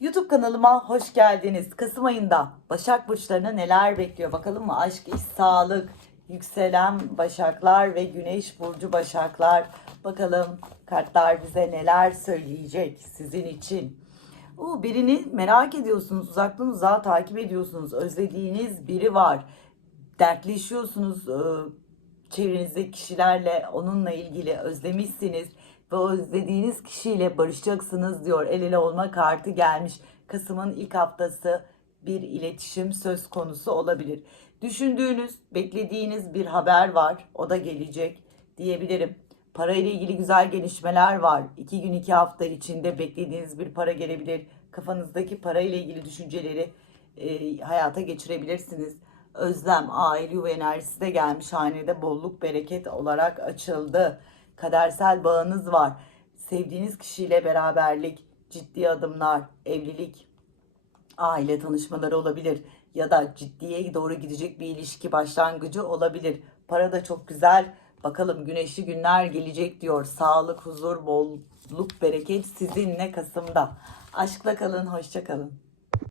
YouTube kanalıma hoş geldiniz. Kasım ayında Başak Burçlarına neler bekliyor bakalım mı? Aşk, iş, sağlık, yükselen Başaklar ve Güneş Burcu Başaklar. Bakalım kartlar bize neler söyleyecek sizin için. Oo, birini merak ediyorsunuz, uzaktan uzağa takip ediyorsunuz. Özlediğiniz biri var. Dertleşiyorsunuz e, çevrenizdeki kişilerle, onunla ilgili özlemişsiniz ve özlediğiniz kişiyle barışacaksınız diyor. El ele olma kartı gelmiş. Kasım'ın ilk haftası bir iletişim söz konusu olabilir. Düşündüğünüz, beklediğiniz bir haber var. O da gelecek diyebilirim. Para ile ilgili güzel gelişmeler var. İki gün iki hafta içinde beklediğiniz bir para gelebilir. Kafanızdaki para ile ilgili düşünceleri e, hayata geçirebilirsiniz. Özlem, aile yuva enerjisi de gelmiş hanede bolluk bereket olarak açıldı. Kadersel bağınız var. Sevdiğiniz kişiyle beraberlik, ciddi adımlar, evlilik, aile tanışmaları olabilir ya da ciddiye doğru gidecek bir ilişki başlangıcı olabilir. Para da çok güzel. Bakalım güneşli günler gelecek diyor. Sağlık, huzur, bolluk, bereket sizinle Kasım'da. Aşkla kalın, hoşça kalın.